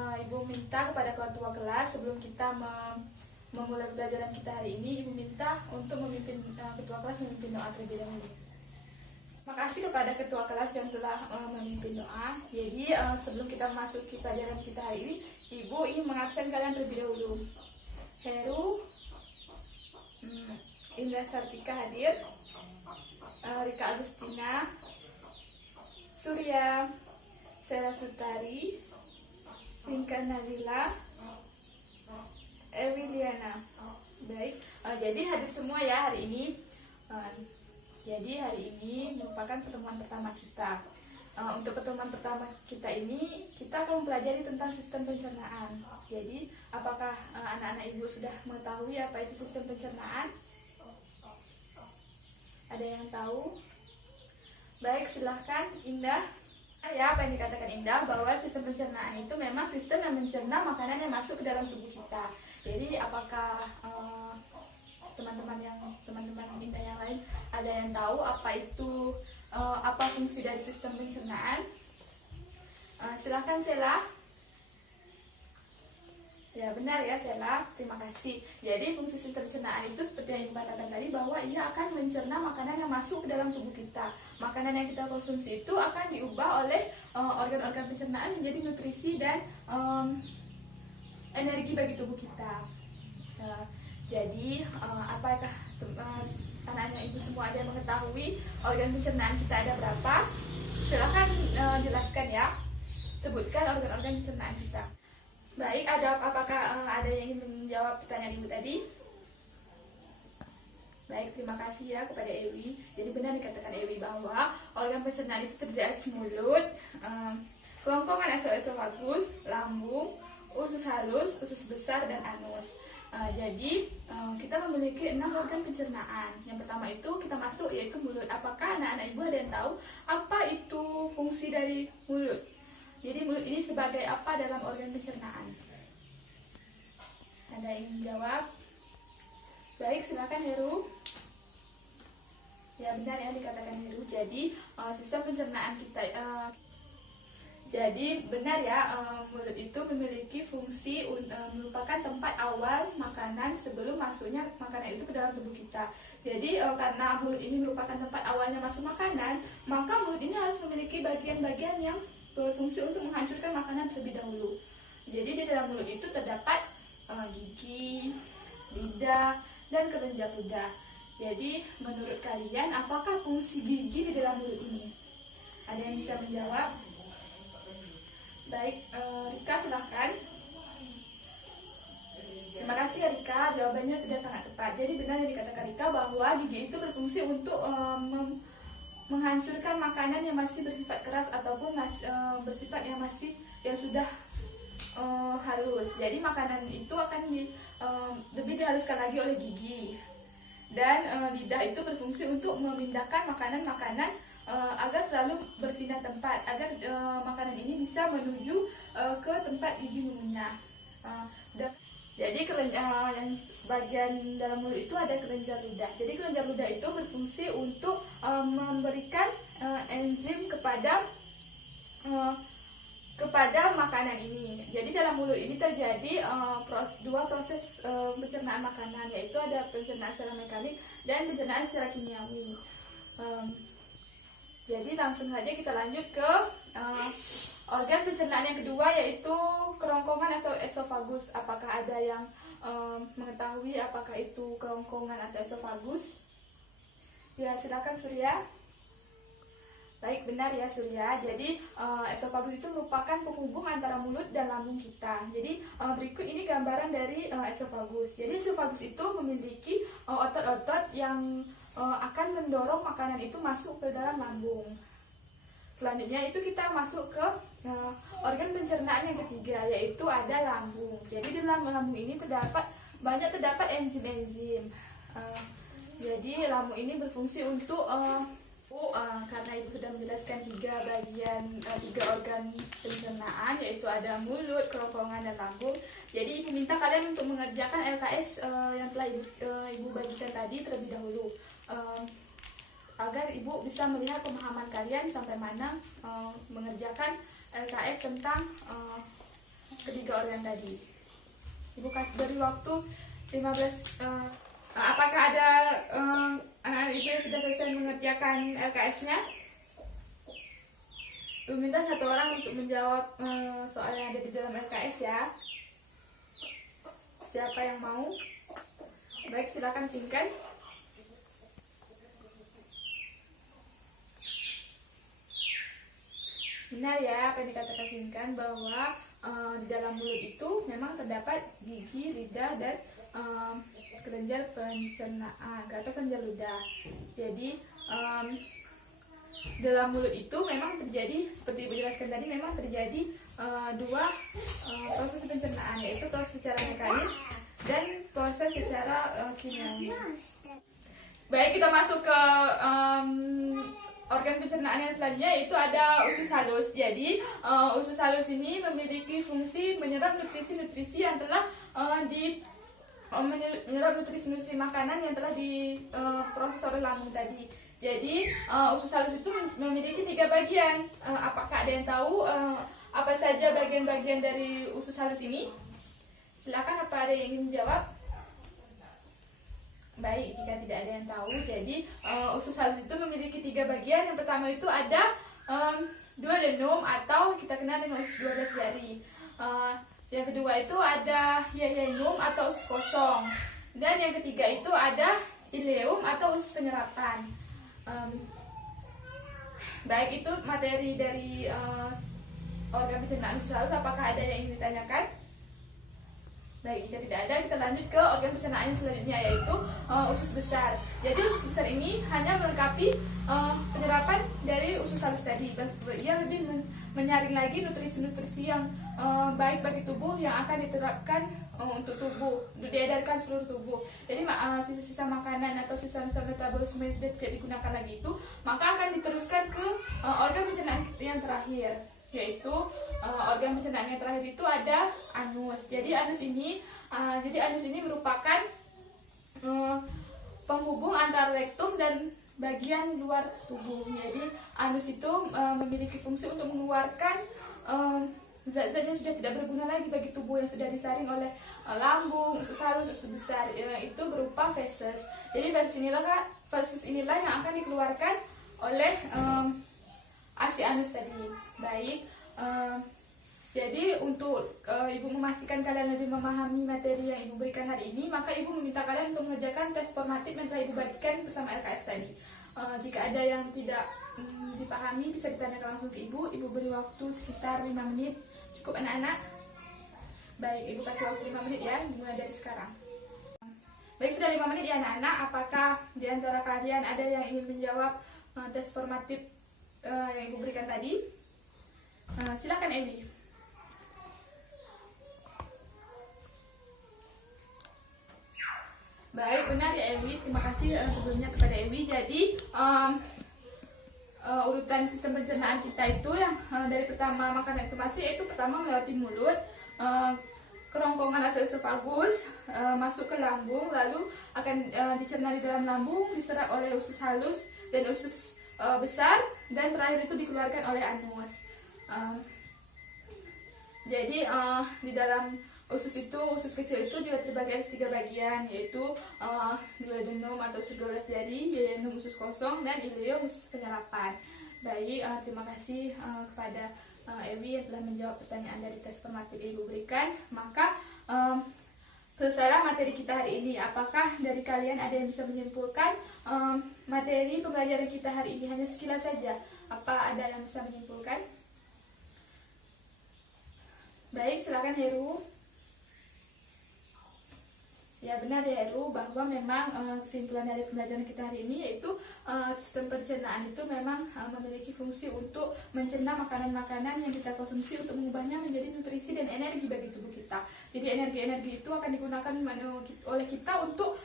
Ibu minta kepada ketua kelas sebelum kita memulai pembelajaran kita hari ini, Ibu minta untuk memimpin ketua kelas memimpin doa terlebih dahulu. Makasih kepada ketua kelas yang telah memimpin doa. Jadi sebelum kita masuki pelajaran kita hari ini, Ibu ingin mengabsen kalian terlebih dahulu. Heru, Indra Sartika hadir, Rika Agustina, Surya, Sela Sutari, Vinka Nazila, Ewiliana. Baik, jadi hadir semua ya hari ini. Jadi hari ini merupakan pertemuan pertama kita. Untuk pertemuan pertama kita ini, kita akan mempelajari tentang sistem pencernaan. Jadi, apakah anak-anak ibu sudah mengetahui apa itu sistem pencernaan? Ada yang tahu? Baik, silahkan Indah. Ya, apa yang dikatakan Indah, bahwa sistem pencernaan itu memang sistem yang mencerna makanan yang masuk ke dalam tubuh kita. Jadi, apakah teman-teman Indah yang lain ada yang tahu apa fungsi dari sistem pencernaan? Silahkan Sela. Ya benar ya Sela, terima kasih. Jadi fungsi sistem pencernaan itu seperti yang Ibu katakan tadi, bahwa ia akan mencerna makanan yang masuk ke dalam tubuh kita. Makanan yang kita konsumsi itu akan diubah oleh organ-organ pencernaan menjadi nutrisi dan energi bagi tubuh kita. Jadi apakah anak-anak ibu semua ada yang mengetahui organ pencernaan kita ada berapa? Silahkan jelaskan ya, sebutkan organ-organ pencernaan kita. Baik, apakah ada yang ingin menjawab pertanyaan ibu tadi? Baik, terima kasih ya kepada Ewi. Jadi benar dikatakan Ewi bahwa organ pencernaan itu terdiri atas mulut, kerongkongan esofagus, lambung, usus halus, usus besar, dan anus. Jadi kita memiliki 6 organ pencernaan. Yang pertama itu kita masuk yaitu mulut. Apakah anak-anak ibu ada yang tahu apa itu fungsi dari mulut? Jadi mulut ini sebagai apa dalam organ pencernaan? Ada yang menjawab? Baik, silakan Heru. Ya benar ya dikatakan Heru. Jadi sistem pencernaan kita jadi benar ya, mulut itu memiliki fungsi merupakan tempat awal makanan sebelum masuknya makanan itu ke dalam tubuh kita. Jadi karena mulut ini merupakan tempat awalnya masuk makanan, maka mulut ini harus memiliki bagian-bagian yang berfungsi untuk menghancurkan makanan terlebih dahulu. Jadi di dalam mulut itu terdapat gigi, lidah, dan kelenjar ludah. Jadi menurut kalian apakah fungsi gigi di dalam mulut ini? Ada yang bisa menjawab? Baik, Rika silahkan. Terima kasih ya Rika, jawabannya sudah sangat tepat. Jadi benar yang dikatakan Rika bahwa gigi itu berfungsi untuk menghancurkan makanan yang masih bersifat keras ataupun bersifat yang sudah halus. Jadi makanan itu akan lebih dihaluskan lagi oleh gigi. Dan lidah itu berfungsi untuk memindahkan makanan-makanan agar selalu berpindah tempat, agar makanan ini bisa menuju ke tempat gigi mengunyah. Jadi yang bagian dalam mulut itu ada kelenjar ludah. Jadi kelenjar ludah itu berfungsi untuk memberikan enzim kepada makanan ini. Jadi dalam mulut ini terjadi dua proses pencernaan makanan, yaitu ada pencernaan secara mekanik dan pencernaan secara kimiawi. Jadi langsung saja kita lanjut ke organ pencernaan yang kedua, yaitu kerongkongan esofagus. Apakah ada yang mengetahui apakah itu kerongkongan atau esofagus? Ya, silakan Surya. Baik, benar ya Surya. Jadi esofagus itu merupakan penghubung antara mulut dan lambung kita. Jadi berikut ini gambaran dari esofagus. Jadi esofagus itu memiliki otot-otot yang akan mendorong makanan itu masuk ke dalam lambung. Selanjutnya itu kita masuk ke organ pencernaan yang ketiga, yaitu ada lambung. Jadi di dalam lambung ini terdapat enzim-enzim. Jadi lambung ini berfungsi untuk karena ibu sudah menjelaskan tiga organ pencernaan, yaitu ada mulut, kerongkongan, dan lambung. Jadi ibu minta kalian untuk mengerjakan LKS yang telah ibu bagikan tadi terlebih dahulu, agar ibu bisa melihat pemahaman kalian sampai mana mengerjakan LKS tentang organ tadi. Ibu kasih beri waktu 15. Apakah ada anak-anak ibu yang sudah selesai mengerjakan LKS-nya? Ibu minta satu orang untuk menjawab soal yang ada di dalam LKS ya. Siapa yang mau? Baik, silakan tingkan. Benar ya apa yang dikatakan Vinkan, bahwa di dalam mulut itu memang terdapat gigi, lidah, dan kelenjar pencernaan atau kelenjar ludah. Jadi dalam mulut itu memang terjadi, seperti Ibu jelaskan tadi, memang terjadi dua proses pencernaan, yaitu proses secara mekanis dan proses secara kimiawi. Baik, kita masuk ke organ pencernaan yang selanjutnya, yaitu ada usus halus. Jadi usus halus ini memiliki fungsi menyerap nutrisi-nutrisi yang telah menyerap nutrisi-nutrisi makanan yang telah diproses oleh lambung tadi. Jadi usus halus itu memiliki 3 bagian. Apakah ada yang tahu apa saja bagian-bagian dari usus halus ini? Silakan, apa ada yang ingin menjawab? Baik, jika tidak ada yang tahu, jadi usus halus itu memiliki 3 bagian. Yang pertama itu ada duodenum atau kita kenal dengan usus 12 jari. Yang kedua itu ada ileum atau usus kosong. Dan yang ketiga itu ada ileum atau usus penyerapan. Baik, itu materi dari organ pencernaan usus halus. Apakah ada yang ingin ditanyakan? Baik, jika tidak ada, kita lanjut ke organ pencernaan yang selanjutnya, yaitu usus besar. Jadi usus besar ini hanya melengkapi penyerapan dari usus halus tadi. Ia lebih menyaring lagi nutrisi-nutrisi yang baik bagi tubuh yang akan diterapkan untuk tubuh, diedarkan seluruh tubuh. Jadi sisa-sisa makanan atau sisa-sisa metabolisme yang sudah tidak digunakan lagi itu, maka akan diteruskan ke organ pencernaan yang terakhir, yaitu organ pencernaan yang terakhir itu ada anus. Jadi anus ini merupakan penghubung antara rektum dan bagian luar tubuh. Jadi anus itu memiliki fungsi untuk mengeluarkan zat-zat yang sudah tidak berguna lagi bagi tubuh, yang sudah disaring oleh lambung, usus halus, usus besar, itu berupa feses. Jadi feses inilah yang akan dikeluarkan oleh asi anus tadi. Baik, jadi untuk Ibu memastikan kalian lebih memahami materi yang Ibu berikan hari ini, maka Ibu meminta kalian untuk mengerjakan tes formatif yang telah Ibu bagikan bersama LKS tadi. Jika ada yang tidak dipahami, bisa ditanyakan langsung ke Ibu. Ibu beri waktu sekitar 5 menit. Cukup anak-anak? Baik, Ibu kasih waktu 5 menit ya, dimulai dari sekarang. Baik, sudah 5 menit ya anak-anak. Apakah di antara kalian ada yang ingin menjawab tes formatif yang Ibu berikan tadi? Silakan Ewi. Baik, benar ya Ewi. Terima kasih sebelumnya kepada Ewi. Jadi urutan sistem pencernaan kita itu yang dari pertama makanan itu masuk, yaitu pertama melewati mulut, kerongkongan atau esofagus, masuk ke lambung, lalu akan dicerna di dalam lambung, diserap oleh usus halus dan usus besar, dan terakhir itu dikeluarkan oleh anus. Jadi di dalam usus kecil itu juga terbagi atas 3 bagian, yaitu duodenum atau usus 12 jari, ileum usus kosong, dan ileum usus penyerapan. Baik, terima kasih kepada Ewi yang telah menjawab pertanyaan dari tes formatif yang Ibu berikan. Maka selesailah materi kita hari ini. Apakah dari kalian ada yang bisa menyimpulkan materi pembelajaran kita hari ini hanya sekilas saja? Apa ada yang bisa menyimpulkan? Baik, silakan Heru. Ya, benar ya Heru, bahwa memang kesimpulan dari pembelajaran kita hari ini yaitu sistem pencernaan itu memang memiliki fungsi untuk mencerna makanan-makanan yang kita konsumsi untuk mengubahnya menjadi nutrisi dan energi bagi tubuh kita. Jadi energi-energi itu akan digunakan oleh kita untuk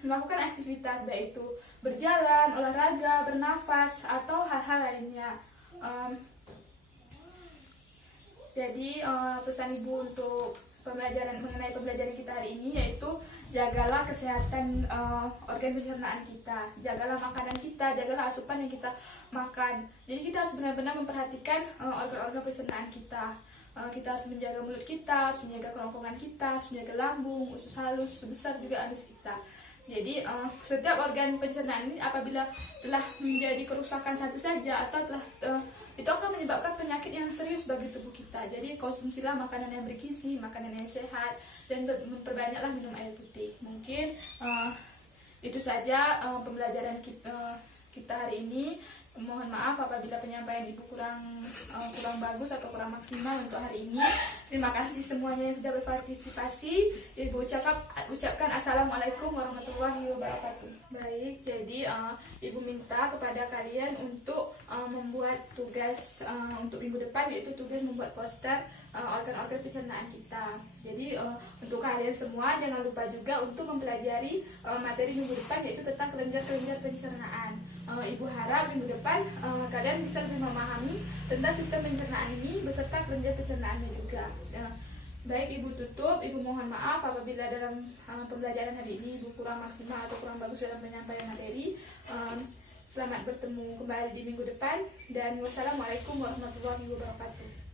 melakukan aktivitas, baik itu berjalan, olahraga, bernafas, atau hal-hal lainnya. Jadi pesan Ibu untuk mengenai pembelajaran kita hari ini yaitu jagalah kesehatan organ pencernaan kita, jagalah makanan kita, jagalah asupan yang kita makan. Jadi kita harus benar-benar memperhatikan organ-organ pencernaan kita. kita harus menjaga mulut kita, harus menjaga kerongkongan kita, harus menjaga lambung, usus halus, usus besar, juga anus kita. Jadi setiap organ pencernaan ini apabila telah menjadi kerusakan satu saja atau telah itu akan menyebabkan penyakit yang serius bagi tubuh kita. Jadi konsumsilah makanan yang bergizi, makanan yang sehat, dan perbanyaklah minum air putih. Mungkin itu saja pembelajaran kita hari ini. Mohon maaf apabila penyampaian Ibu kurang bagus atau kurang maksimal untuk hari ini. Terima kasih semuanya yang sudah berpartisipasi. Ibu ucapkan Assalamualaikum warahmatullahi wabarakatuh. Baik, jadi Ibu minta kepada kalian untuk membuat tugas untuk minggu depan, yaitu tugas membuat poster organ-organ pencernaan kita. Jadi untuk kalian semua jangan lupa juga untuk mempelajari materi minggu depan, yaitu tentang kelenjar-kelenjar pencernaan. Ibu harap minggu depan kalian bisa lebih memahami tentang sistem pencernaan ini beserta kelenjar pencernaannya juga. Baik, Ibu tutup. Ibu mohon maaf apabila dalam pembelajaran hari ini Ibu kurang maksimal atau kurang bagus dalam penyampaian materi. Selamat bertemu kembali di minggu depan, dan wassalamualaikum warahmatullahi wabarakatuh.